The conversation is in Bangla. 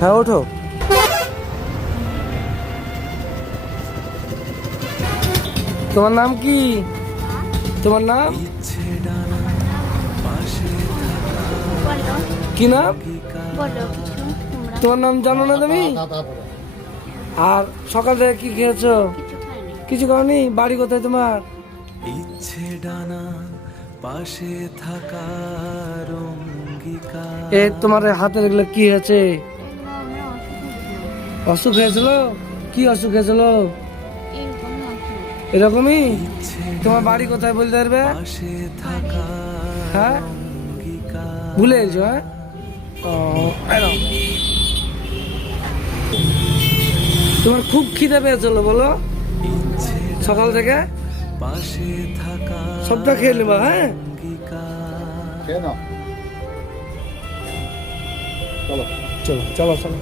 হ্যাঁ ওঠো। তোমার নাম কি? তোমার নাম কি? নাম তোমার নাম জানো না তুমি? আর সকাল থেকে কি খেয়েছো? কিছু খাওনি? বাড়ি কোথায় তোমার? ইচ্ছে ডানা পাশে থাকার অঙ্গীকার। এ তোমার হাতের এগুলো কি হয়েছে? অসুখ হয়েছিল? কি অসুখ হয়েছিল? এরকমই? তোমার বাড়ি কোথায় বলতে পারবে? পাশে থাকা হ্যাঁ ভুলে গেছো? হ্যাঁ তোমার খুব খিদে পেয়েছিল বলো সকাল থেকে? পাশে থাকা সবটা খেয়ে নেবা। হ্যাঁ খেয়ে নাও। চলো চলো চলো চলো।